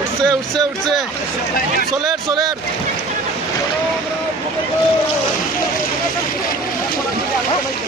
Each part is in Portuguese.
Urce, urce, urce! Soler, soler! Dobra, dobra, dobra, dobra.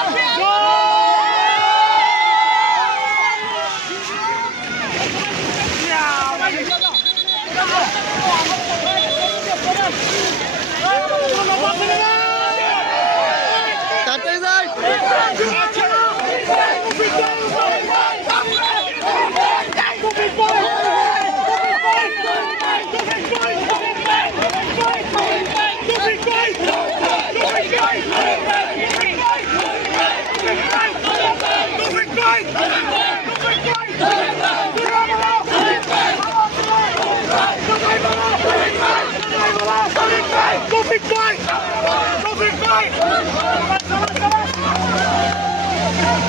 Go big fight! Go big boy!